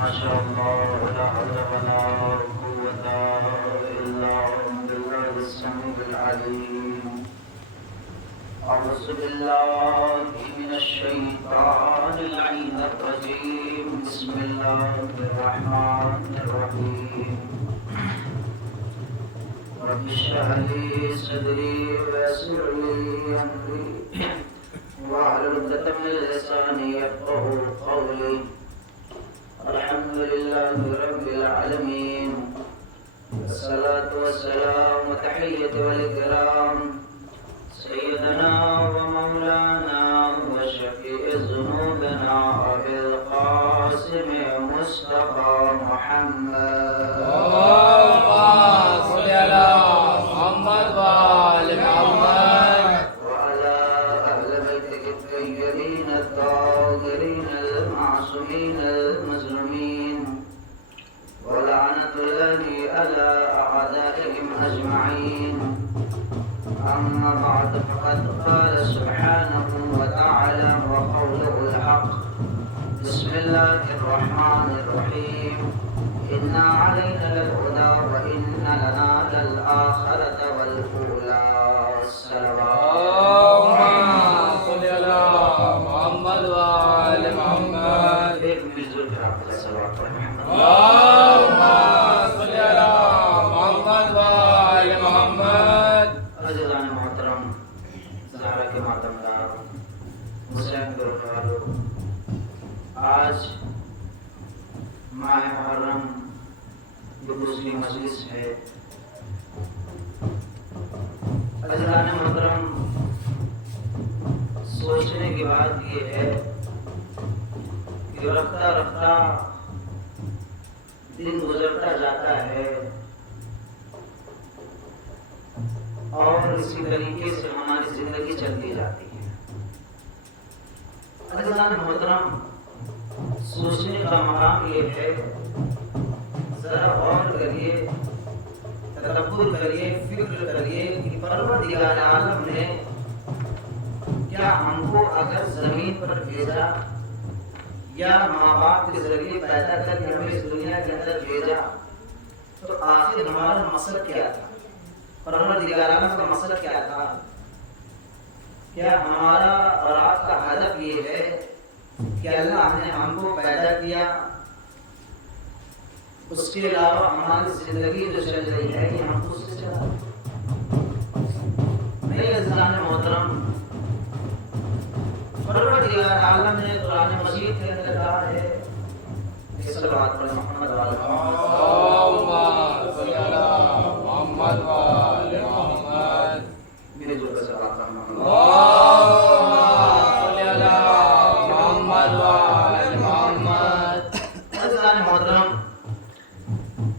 ما شاء الله لا حول ولا قوة إلا بالله السميع العليم. أعوذ بالله من الشيطان اللعين الرجيم. بسم الله الرحمن الرحيم. رب اشرح لي صدري ويسر لي أمري واحلل عقدة من لساني يفقهوا قولي. الحمد لله رب العالمين، والصلاة والسلام وتحية والإكرام سيدنا ومولانا وشفيع ذنوبنا أبي القاسم مصطفى محمد. اللهم صل على محمد وآل محمد وعلى أهل بيتك الطيبين الطاهرين المعصومين المظلومين، ولعنة الله على أعدائهم أجمعين. أما بعد، فقد قال سبحانه وتعالى وقوله الحق. بسم الله الرحمن الرحيم. إنا علينا للهدى وإن لنا للآخرة والأولى. اللهم صل على محمد وآل محمد. ایک مزدور خراب کا صلوات پڑھ محمد. اللهم صل على محمد وآل محمد. عزیزان محترم، زہرا کے ماتمدار، حسین گروہ والوں، آج ماہ محرم جو دوسری مجلس ہے. عزیزان محترم، سوچنے کی بات یہ ہے کہ رفتہ رفتہ دن گزرتا جاتا ہے اور اسی طریقے سے ہماری زندگی چلتی جاتی ہے. عزیزان محترم، سوچنے کا مقام یہ ہے، ذرا غور کریے، تدبر کریے، فکر کریے کہ پروردگار عالم نے کیا ہم کو اگر زمین پر بھیجا یا ماں باپ کے ذریعے پیدا کر کے ہمیں اس دنیا کے اندر بھیجا تو آخر ہمارا مقصد کیا تھا؟ پروردگار عالم کا مقصد کیا تھا؟ کیا ہمارا اور آپ کا ہدف یہ ہے کہ اللہ نے ہم کو پیدا کیا، اس کے علاوہ ہماری زندگی جو چل رہی ہے یہ ہم کو اس سے چلا؟ نہیں عزیزان محترم، پروردگار عالم نے قرآن مجید کے اندر کہا ہے کہ صلوات پر محمد وعلی محمد. اللهم صل على محمد وآل محمد. میرے جو صلوات پر محمد. اللهم صل على محمد وآل محمد. عزیزان محترم،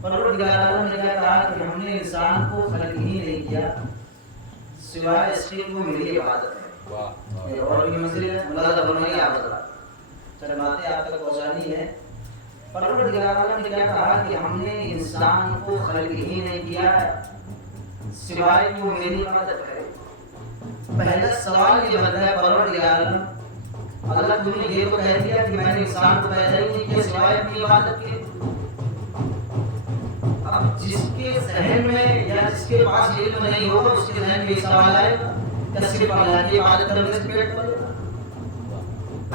پروردگار عالم نے کیا کہا کہ ہم نے انسان کو خلق ہی نہیں کیا سوائے اس کے کو میری عبادت ہے. اور بھی منزل ہے، ملازہ فرمائیے آپ حضرات، چلے باتیں آپ تک پہنچانی ہے. پروردگار عالم نے کیا کہا کہ ہم نے انسان کو خلق ہی نہیں کیا سوائے کہ وہ میری عبادت ہے. پہلا سوال یہ بنتا ہے، پروردگار عالم اللہ تم نے یہ تو کہہ دیا کہ میں نے انسان کو پیدا ہی نہیں کیا سوائے اپنی عبادت کے. اب جس کے ذہن میں یا جس کے پاس علم نہیں ہوگا اس کے ذہن میں یہ سوال آئے گا کہ صرف اللہ کی عبادت کرنے سے پیٹ بھرے گا؟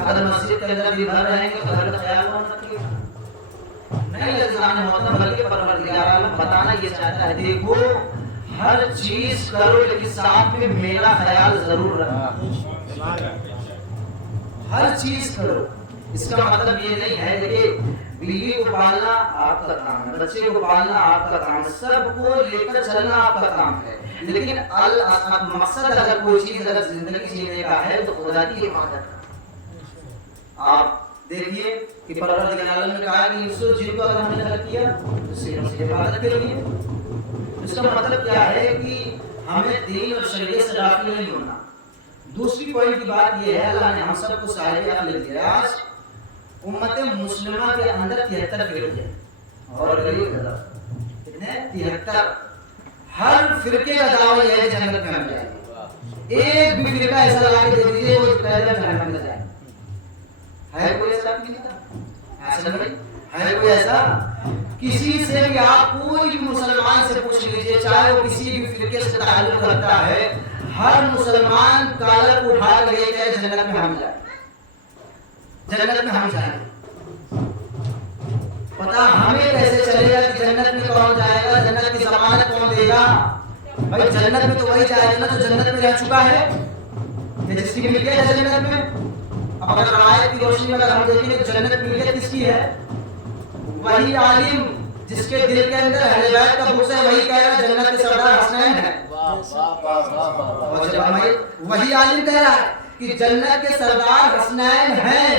اگر مسجد کے اندر بھی گھر رہیں گے تو گھر کا خیال ہونا رکھیے. نہیں عزیزان محترم، بلکہ پروردگار عالم بتانا یہ چاہتا ہے دیکھو ہر چیز کرو لیکن ساتھ میں میرا خیال ضرور رکھنا. ہر چیز کرو، اس کا مطلب یہ نہیں ہے کہ بیوی کو پالنا آپ کا کام ہے، بچے کو پالنا آپ کا کام ہے، سب کو لے کر چلنا آپ کا کام ہے، لیکن مقصد اگر کوئی چیز اگر زندگی جینے کا ہے تو خدا کی عبادت. آپ دیکھیے کہ پروردگار عالم نے کہا کہ یوسف جن کو اگر ہم نے خلق کیا تو صرف اس کی عبادت کے لیے. اس کا مطلب کیا ہے کہ ہمیں دین اور شریعت سے داخل نہیں ہونا. دوسری پوائنٹ کی بات یہ ہے، اللہ نے ہم سب کو صاحب عقل دیا. آج امت مسلمہ کے اندر 73 فرقے ہیں اور غریب کتنے 73. ہر فرقے کا دعویٰ یہ ہے جنت میں ہم جائیں گے. ایک بھی فرقہ ایسا لا کے دے دیجیے وہ پیدل جہنم میں جائے. ہے کوئی ایسا نہیں تھا ایسا نہیں. ہے کوئی ایسا؟ کسی سے بھی آپ کوئی بھی مسلمان سے پوچھ لیجئے، چاہے وہ کسی بھی فرقے سے تعلق رکھتا ہے، ہر مسلمان کالر کو اٹھا کر یہ کہے جنت میں ہم جائیں، جنت میں ہم جائیں۔ پتا ہمیں کیسے چلے گا کہ جنت میں کون جائے گا؟ جنت کی ضمانت کون دے گا؟ بھائی جنت میں تو وہی جائے گا نا جو جنت میں رہ چکا ہے، کہ جس کی ملکیت ہے جنت میں۔ اب اگر روایت کی روشنی میں اگر ہم دیکھیں تو جنت ملکیت کس کی ہے؟ وہی عالم جس کے دل کے اندر اہل بیت کا بغض ہے، وہی کہہ رہا ہے جنت کے سردار حسنین ہے۔ وہی عالم کہہ رہا ہے کہ جنت کے سردار حسنین ہیں،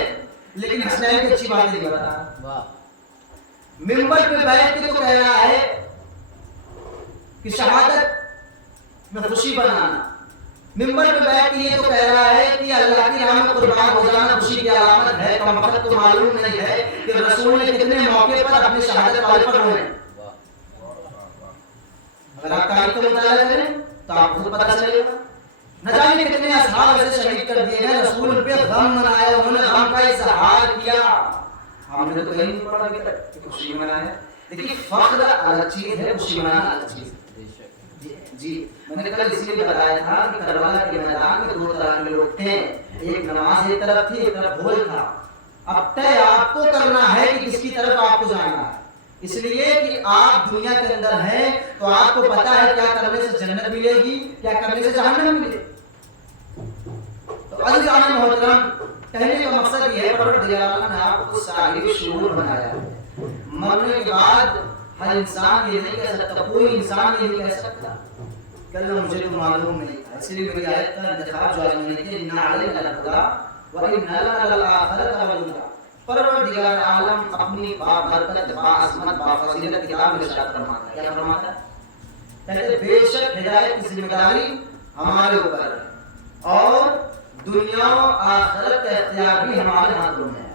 لیکن حسنین کی اچھی بات نہیں بتا رہا۔ ممبر پہ بیٹھ کے تو کہہ رہا ہے کہ شہادت میں خوشی بنانا، ممبر پہ بیٹھ کے یہ تو کہہ رہا ہے کہ اللہ کی راہ میں قربان ہو جانا خوشی کی علامت ہے۔ کم وقت تو معلوم نہیں ہے کہ رسول نے کتنے موقع پر اپنی شہادت والے پر ہوئے۔ اگر آپ تاریخ کا مطالعہ کریں تو آپ کو پتہ چلے گا نہ جانے کتنے اصحاب ایسے شہید کر دیے گئے، رسول پہ غم منایا، انہوں نے غم کا اظہار کیا۔ ہم نے تو کہیں نہیں پڑھا ابھی تک کہ خوشی منایا۔ دیکھیے فخر الگ چیز ہے، خوشی منانا الگ چیز ہے۔ جی میں نے کل اسی لیے بتایا تھا کہ کربلا کے میدان میں دو طرح کے لوگ تھے، ایک نماز ایک طرف تھی، ایک طرف بھول تھا۔ اب طے آپ کو کرنا ہے کہ کس کی طرف آپ کو جانا ہے، اس لیے کہ آپ دنیا کے اندر ہیں تو آپ کو پتا ہے کیا کرنے سے جنت ملے گی، کیا کرنے سے جہنم ملے گی۔ تو عزیزان محترم، کہنے کا مقصد یہ ہے پروردگار نے آپ کو صاحب شعور بنایا ہے۔ مرنے کے بعد ہر انسان یہ نہیں کہہ سکتا، کوئی انسان یہ نہیں کہہ سکتا کہ اللہ مجھے تو معلوم نہیں تھا۔ اس لیے میری آیت کا انتخاب جو آج میں نے کیا، اِنَّ عَلَيْنَا الْهُدَىٰ وَإِنَّ لَنَا لَلْآخِرَةَ وَالْأُولَىٰ۔ پروردگار عالم اپنی بابرکت، باعظمت، بافضیلت کتاب میں ارشاد فرماتا ہے، کیا فرماتا ہے؟ کہتے بے شک ہدایت کی ذمہ داری ہمارے اوپر ہے اور دنیا و آخرت کا اختیار بھی ہمارے ہاتھوں میں ہے۔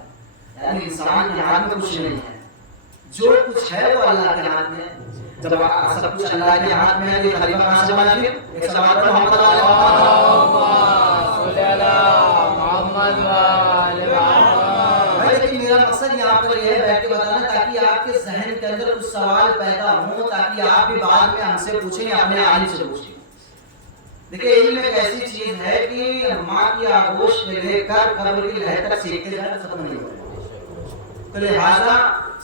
یعنی انسان کے ہاتھ میں کچھ نہیں ہے، جو کچھ ہے وہ اللہ کے ہاتھ میں ہے۔ جب سب کچھ اللہ کے ہاتھ میں ہے تو خلیفہ کہاں سے بنا؟ پھر ایک سوال پر محمد لیکن میرا مقصد یہاں پر یہ ہے بیٹھ کے بتانا تاکہ آپ کے ذہن کے اندر کچھ سوال پیدا ہوں، تاکہ آپ بھی بعد میں ہم سے پوچھیں یا اپنے عالم سے پوچھیں۔ دیکھیں علم ایک ایسی چیز ہے کہ ماں کی آغوش سے لے کر قبر کی لہر تک سیکھتے جائیں ختم نہیں ہوگا۔ تو لہٰذا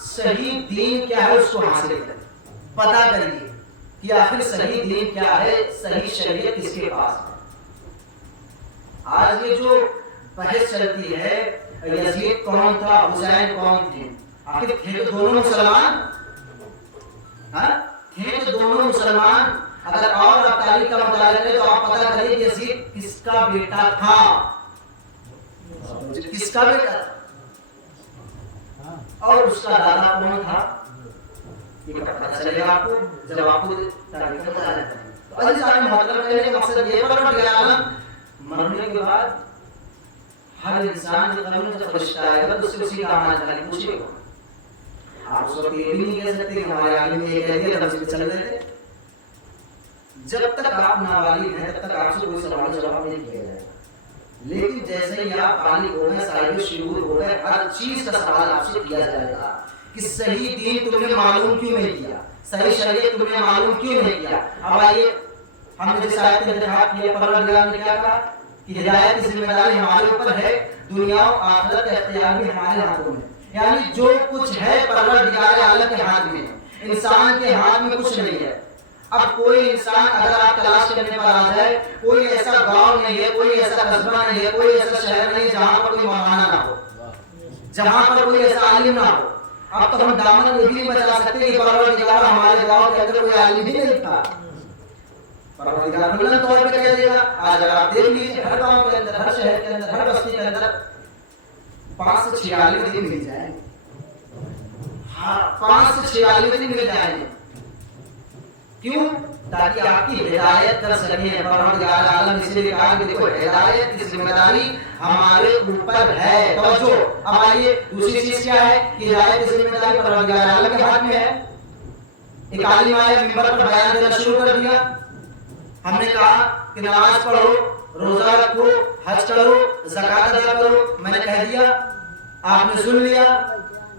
صحیح دین کیا ہے اس کو حاصل کریں، پتا کریے کہ آخر صحیح دین کیا ہے، صحیح شریعت کس کے پاس ہے۔ آج یہ جو بحث چلتی ہے یزید کون تھا، حسین کون تھے، آخر تھے تو دونوں مسلمان، تھے تو دونوں مسلمان۔ اگر اور آپ تاریخ کا مطالعہ کریں تو آپ پتا کریے کہ یزید کس کا بیٹا تھا، کس کا بیٹا تھا اور اس کا دادا کون تھا، یہ پتہ چلے گا آپ کو جب آپ کو تاریخ کا مطالعہ کریں۔ تو عزیزان محترم، کہنے کا مقصد یہ پروردگار مرنے کے بعد ہر انسان کے قبر میں جب فرشتہ آئے گا تو اس سے اسی کا عمل خالی پوچھے گا۔ آپ اس وقت یہ بھی نہیں کہہ سکتے کہ ہمارے عالم نے یہ کہہ دیا تب اس پہ چل رہے تھے۔ جب تک آپ نابالغ ہیں تب تک آپ سے کوئی سوال جواب نہیں کیا جائے گا، لیکن جیسے ہی آپ بالغ ہو گئے، صاحب شعور ہو گئے، ہر چیز کا سوال آپ سے کیا جائے گا کہ صحیح دین تم نے معلوم کیوں نہیں کیا، صحیح شریعت تم نے معلوم کیوں نہیں کیا۔ اب آئیے ہم نے جس آیت کا انتخاب کیا، پروردگار نے کیا کہا کہ ہدایت کی ذمہ داری ہمارے اوپر ہے، دنیا و آخرت کا اختیار بھی ہمارے ہاتھوں میں، یعنی جو کچھ ہے پروردگار عالم کے ہاتھ میں، انسان کے ہاتھ میں کچھ نہیں ہے۔ اب کوئی انسان اگر آپ تلاش کرنے پر آ جائے، کوئی ایسا گاؤں نہیں ہے، کوئی ایسا قصبہ نہیں ہے، کوئی ایسا شہر نہیں جہاں پر کوئی مولانا نہ ہو، جہاں پر کوئی ایسا عالم نہ ہو۔ اب تو ہم دامن یہ بھی نہیں بتا سکتے کہ پروردگار ہمارے گاؤں کے اندر کوئی عالم ہی نہیں تھا، پروردگار بلند طور پہ کہہ دے گا۔ آج اگر آپ دیکھ لیجیے ہر گاؤں کے اندر، ہر شہر کے اندر، ہر بستی کے اندر 5 سے 6 عالم دن مل جائیں گے، 5 سے 6 عالم دن مل جائیں گے۔ کیوں؟ تاکہ آپ کی ہدایت کر سکیں۔ پروردگار عالم اس لیے کہا کہ دیکھو ہدایت کی ذمہ داری ہمارے اوپر ہے۔ توجہ، اب آئیے دوسری چیز کیا ہے کہ ہدایت کی ذمہ داری پروردگار عالم کے ہاتھ میں ہے۔ ایک عالم آیا منبر پر بیان دینا شروع کر دیا، ہم نے کہا کہ نماز پڑھو، روزہ رکھو، حج کرو، زکوٰۃ ادا کرو، میں نے کہہ دیا، آپ نے سن لیا،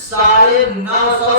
950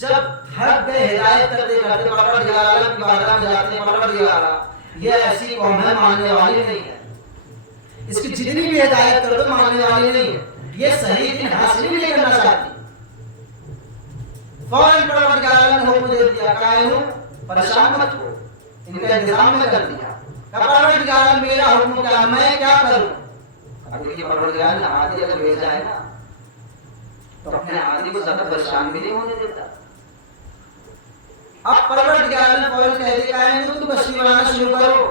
جب تھک گئے ہدایت کرتے کرتے پروردگار عالم کی بارگاہ میں جاتے ہیں، پروردگار یہ ایسی قوم ہے ماننے والی نہیں ہے، اس کی جتنی بھی ہدایت کر دو ماننے والی نہیں ہے، یہ صحیح دین حاصل نہیں کرنا چاہتی۔ فوراً پروردگار عالم نے حکم دے دیا، قائم ہوں پریشان مت ہو، ان کا انتظام میں کر دیا۔ پروردگار عالم میرا حکم کیا، میں کیا کروں؟ اب دیکھیے پروردگار نے عادی اگر بھیجا ہے نا تو اپنے عادی کو زیادہ پریشان بھی نہیں ہونے دیتا۔ اب پروردگار نے فوراً کہہ دیا قائم ہوں تم کشتی بنانا شروع کرو۔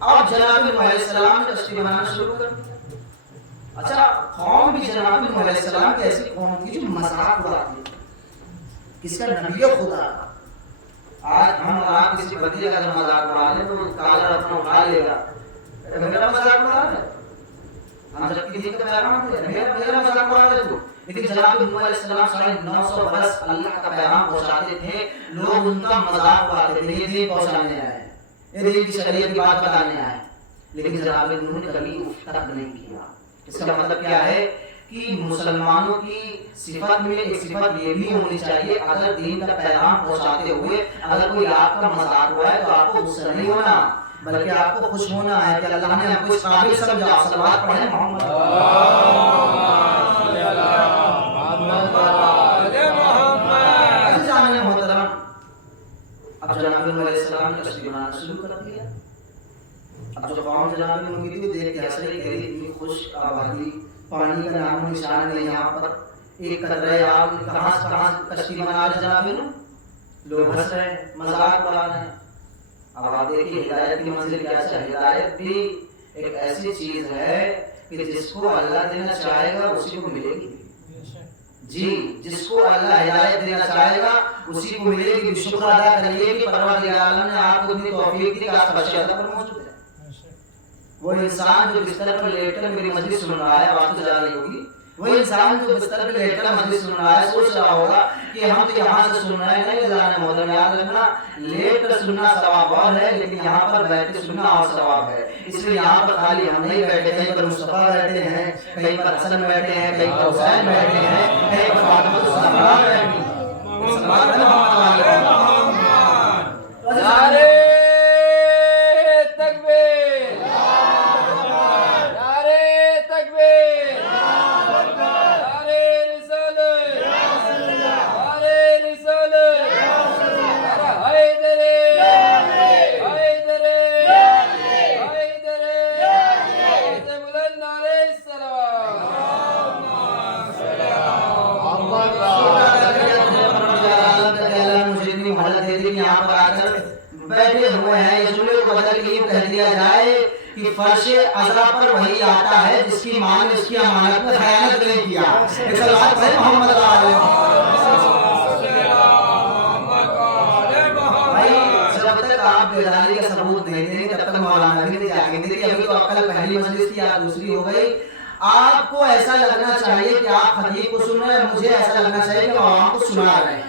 اب جناب نوح علیہ السلام نے کشتی بنانا شروع کر دیا۔ اچھا قوم بھی جناب نوح علیہ السلام کی ایسی قوم تھی جو مذاق اڑاتی ہے، کس کا نبی خدا تھا۔ آج ہم اور آپ کسی بندے کا اگر مذاق اڑا لیں تو کالر اپنا اٹھا لے گا، میرا مذاق اڑا رہا ہے، ہم جب کی دین کا پیغام دے میرا مذاق اڑا رہے تو۔ لیکن جناب نوح علیہ السلام 950 برس اللہ کا پیغام پہنچاتے تھے، لوگ ان کا مذاق اڑاتے تھے، یہ دین پہنچانے آئے ہیں، یہ دین کی شریعت کی بات بتانے آئے ہیں، لیکن جناب نوح نے کبھی اف تک نہیں کیا۔ اس کا مطلب کیا ہے کہ مسلمانوں کی صفت میں ایک صفت یہ بھی ہونی چاہیے، اگر دین کا پیغام پہنچاتے ہوئے اگر کوئی آپ کا مذاق اڑائے تو آپ کو غصہ نہیں ہونا بلکہ آپ کو خوش ہونا ہے کہ اللہ نے ہم کو اس قابل سمجھا۔ صلوات پڑھیں محمد محترم۔ اب جناب نوح علیہ السلام نے کشتی بنانا شروع کر دیا۔ اب جو قوم جناب نوح کی تھی دیکھ کے ہنس رہی، کہہ رہی اتنی خوش آبادی، پانی کا نام و نشان نہیں یہاں پر، ایک قطرہ آگ کہاں کشتی بنا رہے جناب نوح، لوگ ہنس رہے ہیں، مذاق اڑا رہے ہیں۔ اب آپ دیکھیے ہدایت کی منزل کیا ہے، ہدایت بھی ایک ایسی چیز ہے کہ جس کو اللہ دینا چاہے گا اسی کو ملے گی۔ جی جس کو اللہ ہدایت دینا چاہے گا اسی کو ملے گی۔ شکر ادا کریے کہ پروردگار عالم نے آپ کو اتنی توفیق دی کہ آپ فرش اعلیٰ پر موجود ہیں۔ وہ انسان جو بستر پر لیٹ کر میری مجلس سن رہا ہے، آپ تو جا رہی ہوگی، وہ انسان جو بستر پر لیٹ کر مجلس سن رہا ہے سوچ رہا ہوگا کہ ہم تو یہاں سے سن رہے ہیں، جانے محترم یاد رکھنا لیٹ کر سننا ثواب اور ہے لیکن یہاں پر بیٹھ کے سننا اور ثواب ہے۔ اس لیے یہاں پر خالی ہم نہیں بیٹھے، کہیں پر مصطفیٰ بیٹھے ہیں، کہیں پر حسن بیٹھے ہیں، کہیں پر حسین بیٹھے ہیں، کہیں پر فاطمہ الزہرا بیٹھی ہیں۔ یہاں پر آ کر بیٹھے ہوئے ہیں، اس جملے کو بدل کے یوں کہہ دیا جائے کہ فرش عذرا پر وہی آتا ہے جس کی ماں نے اس کی امانت میں خیانت نہیں کیا۔ ایک صلوات پڑھیں محمد علیہ بھائی، جب تک آپ بیداری کا ثبوت نہیں دیں گے تب تک مولانا بھی نہیں جاگیں گے کہ ابھی تو عقل پہلی مجلس کی یا دوسری ہو گئی۔ آپ کو ایسا لگنا چاہیے کہ آپ خطیب کو سن رہے ہیں، مجھے ایسا لگنا چاہیے کہ عوام کو سنا رہے ہیں،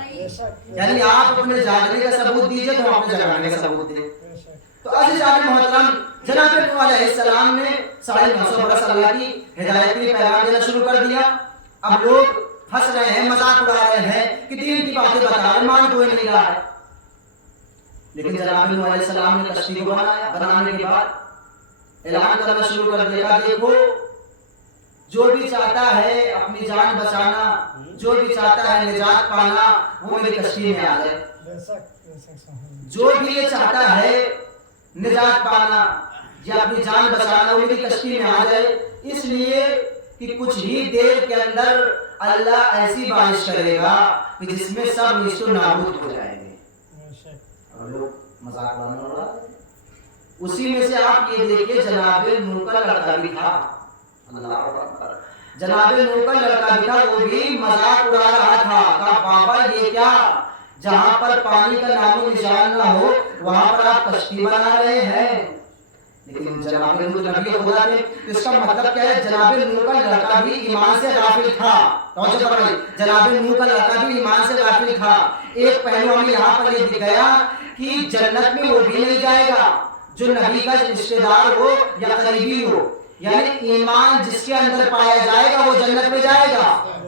یعنی آپ اپنے جاگنے کا ثبوت دیجئے تو اپنے جگانے کا ثبوت دیں۔ تو عزیز محترم جناب نوح علیہ السلام نے 950 برس اللہ کی ہدایت کی پیغام دینا شروع کر دیا۔ اب لوگ ہنس رہے ہیں، مذاق اڑا رہے ہیں کہ دین کی باتیں بتا رہے ہیں، مان کوئی نہیں رہا ہے۔ لیکن جناب نوح علیہ السلام نے کشتی کو بنایا، بنانے کے بعد اعلان کرنا شروع کر دیا، دیکھو جو بھی چاہتا ہے اپنی جان بچانا، جو بھی چاہتا ہے نجات پانا وہ میری کشتی میں آ جائے۔ جو بھی یہ چاہتا ہے نجات پانا یا اپنی جان بچانا وہ میری کشتی میں آ جائے، اس لیے کہ کچھ ہی دیر کے اندر اللہ ایسی بارش کرے گا کہ جس میں سب نیست و نابود ہو جائیں گے۔ اور لوگ مذاق بنا رہا ہے۔ اسی میں سے آپ یہ دیکھیے جناب نوح کا لڑکا بھی تھا، اللہ اکبر، جناب نوح کا لڑکا بھی تھا، وہ بھی مذاق اڑا رہا تھا، کہا بابا یہ کیا، جہاں پر پانی کا نام و نشان نہ ہو وہاں پر آپ کشتی بنا رہے ہیں۔ لیکن جناب نوح نبی خدا نے، اس کا مطلب کیا ہے، جناب نوح کا لڑکا بھی ایمان سے غافل تھا۔ توجہ فرمائیے، جناب نوح کا لڑکا بھی ایمان سے غافل تھا۔ ایک پہلو ہمیں یہاں پر یہ دکھ گیا کہ جنت میں وہ بھی نہیں جائے گا جو نبی کا رشتہ دار ہو یا قریبی ہو، یعنی ایمان جس کے اندر پایا جائے گا وہ جنت میں جائے گا۔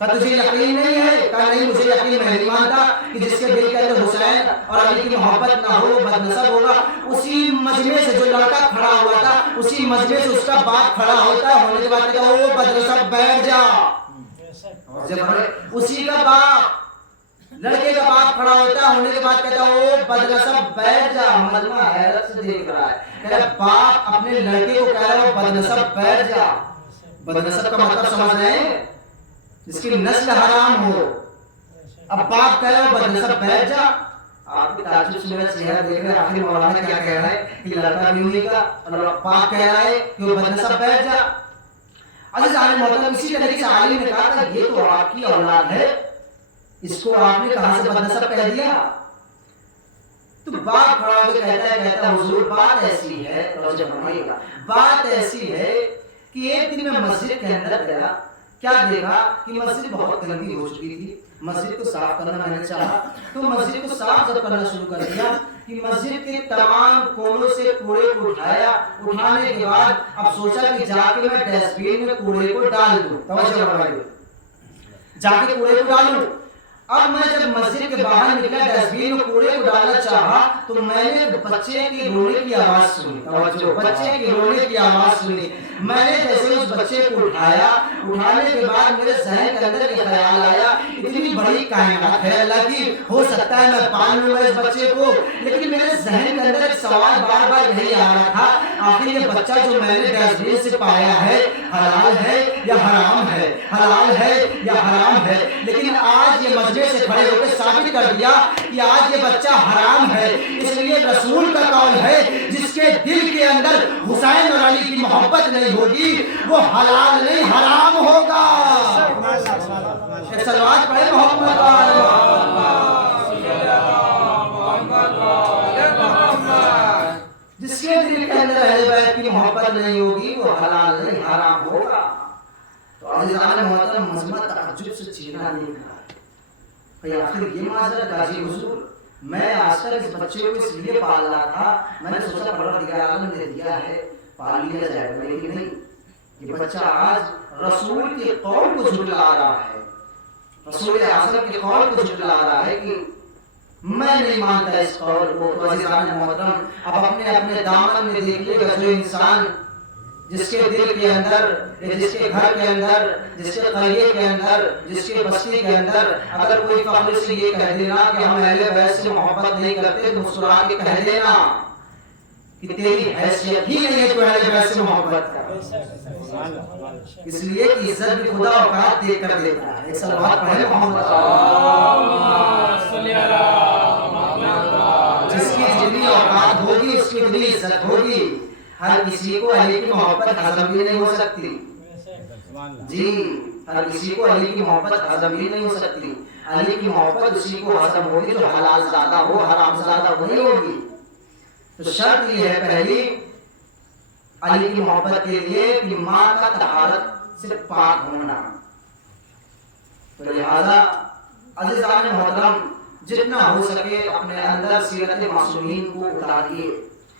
کہا تجھے یقین نہیں ہے؟ کہا نہیں مجھے یقین، میں نہیں مانتا کہ جس کے دل کے اندر حسین اور علی کی محبت نہ ہو وہ بدنسب ہوگا۔ اسی مجمع سے جو لڑکا کھڑا ہوا تھا اسی مجمع سے اس کا باپ کھڑا ہوتا ہے، ہونے کے بعد کہتا ہے او بدنسب بیٹھ جا۔ اور جب اسی کا باپ لڑکے کا باپ کھڑا ہوتا ہے ہونے کے بعد کہتا ہے او بدنسب بیٹھ جا۔ مجمع حیرت سے دیکھ رہا ہے، کہہ رہا باپ اپنے لڑکے کو کہہ رہا ہے بدنسب بیٹھ جا۔ بدنسب کا مطلب سمجھ رہے ہیں؟ جس کی نسل حرام ہو۔ اب باپ کہہ رہا ہے بدنسب بیٹھ جا۔ آپ کی تعجب سے میرا چہرہ دیکھ رہے ہیں، آخر مولانا کیا کہہ رہا ہے کہ لڑکا بھی نہیں کا اور باپ کہہ رہا ہے کہ وہ بدنسب بیٹھ جا۔ عزیز عالم محترم، اسی طریقے سے عالم نے کہا کہ یہ تو آپ کی اولاد ہے، اس کو آپ نے کہاں سے بدنسب کہہ دیا؟ تو باپ کھڑا ہو کے کہتا ہے حضور بات ایسی ہے، توجہ فرمائیے گا، بات ایسی ہے کہ ایک دن میں مسجد کے اندر گیا، کیا دیکھا کہ مسجد بہت گندی ہو چکی تھی۔ مسجد کو صاف کرنا میں نے چاہا تو مسجد کو صاف جب کرنا شروع کر دیا کہ مسجد کے تمام کونوں سے کوڑے کو اٹھایا۔ اٹھانے کے بعد اب سوچا کہ جا کے میں ڈسٹ بین میں کوڑے کو ڈال دوں، توجہ فرمائیے، جا کے کوڑے کو ڈالوں۔ اب میں جب مسجد کے باہر نکلا ڈسٹ بین میں کوڑے کو ڈالنا چاہا تو میں نے بچے کی رونے کی آواز سنی، توجہ، بچے کی رونے کی آواز سنی۔ میں نے جیسے اس بچے کو اٹھایا، اٹھانے کے بعد میرے ذہن کے اندر یہ خیال آیا اتنی بڑی کائنات ہے اللہ کی، ہو سکتا ہے میں پال لوں اس بچے کو، لیکن میرے ذہن کے اندر ایک سوال بار بار یہی آ رہا تھا آخر یہ بچہ جو میں نے ڈسٹ بین سے پایا ہے حلال ہے یا حرام ہے، حلال ہے یا حرام ہے؟ لیکن آج یہ مجمع سے کھڑے ہو کے ثابت کر دیا کہ آج یہ بچہ حرام ہے، اس لیے رسول کا قول ہے جس کے دل کے اندر حسین اور علی کی محبت نہیں ہوگی وہ حلال نہیں حرام ہوگا۔ ایک صلوات پڑھے محمد جس کے دل کے اندر اہل بیت کی محبت نہیں ہوگی وہ حلال نہیں حرام ہوگا۔ تو عزیزان محترم مجمع تعجب سے چیخنا نہیں کھا کہ آخر یہ معذرت حاجی حضور، میں آج تک اس بچے کو اس لیے پال رہا تھا، میں نے سوچا پروردگار عالم نے دیا ہے پال لیا جائے گا، لیکن نہیں، یہ بچہ آج رسول کے قول کو جھٹلا رہا ہے، رسول اعظم کے قول کو جھٹلا رہا ہے کہ میں نہیں مانتا اس قول کو۔ تو عزیزان محترم اب اپنے اپنے دامن میں دیکھیے گا جو انسان جس کے دل کے اندر، جس کے گھر کے اندر، جس کے قریے کے اندر، جس کے بستی کے اندر اگر کوئی فخر سے یہ کہہ دینا کہ ہم اہل بیت سے محبت نہیں کرتے تو مسکرا کے کہہ دینا کہ تیری حیثیت ہی نہیں ہے تو اہل بیت سے محبت کر، اس لیے کہ عزت بھی خدا اوقات دیکھ کر دیتا ہے۔ ایک صلوات پڑھے محمد جس کی جتنی اوقات ہوگی اس کی اتنی عزت ہوگی۔ ہر کسی کو علی کی محبت ہضم بھی نہیں ہو سکتی، جی ہر کسی کو علی کی محبت ہضم بھی نہیں ہو سکتی۔ علی کی محبت اسی کو ہضم ہوگی جو حلال زادہ ہو، حرام زادہ وہی ہوگی۔ تو شرط یہ ہے پہلی علی کی محبت کے لیے کہ ماں کا طہارت سے پاک ہونا۔ تو لہذا عزیزان محترم جتنا ہو سکے اپنے اندر سیرت معصومین کو اتاریے۔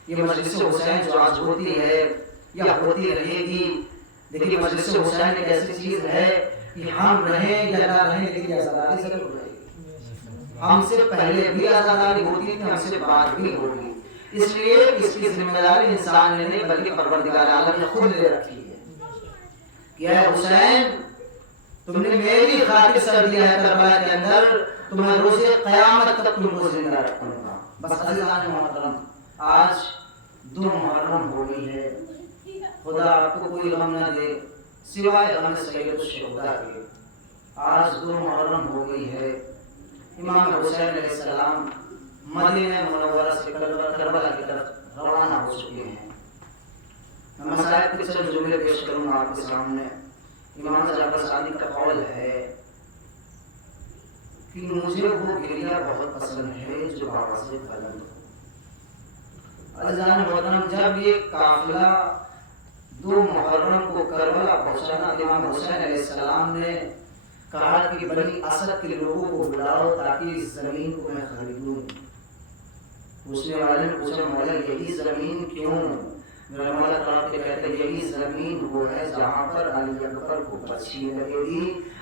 یہ مجلس حسین جو آج ہوتی ہے یا ہوتی رہے گی، لیکن مجلس حسین ایک ایسی چیز ہے کہ ہم رہیں یا نہ رہیں لیکن یہ آزاداری ضرور رہے گی۔ ہم سے پہلے بھی آزاداری ہوتی تھی، ہم سے بعد بھی ہوگی، اس لیے اس کی ذمہ داری انسان نے نہیں بلکہ پروردگار عالم نے خود لے رکھی ہے کہ اے حسین تم نے میری خاطر سر دیا ہے کربلا کے اندر، تو میں روز قیامت تک تم کو زندہ رکھوں گا۔ بس عزیزان محترم آج 2 محرم ہو گئی ہے، خدا آپ کو کوئی غم نہ دے سوائے غم سید الشہداء کے۔ آج 2 محرم ہو گئی ہے، امام حسین علیہ السلام مدینہ منورہ سے کربلا کی طرف روانہ ہو چکے ہیں۔ میں مسائل کے چند جملے پیش کروں گا آپ کے سامنے۔ امام جعفر صادق کا قول ہے کہ مجھے وہ گریہ بہت پسند ہے جو باواسط قلم ہو۔ عزیزان محترم جب یہ قافلہ 2 محرم کو کربلا پہنچانا، امام حسین علیہ السلام نے کہا کہ بنی اسد کے لوگوں کو بلاؤ تاکہ اس زمین کو میں خریدوں۔ پوچھنے والے نے پوچھا مولا یہی زمین کیوں؟ میرا مولا کہتے یہی زمین وہ ہے جہاں پر علی اکبر کو پچھی لگے گی،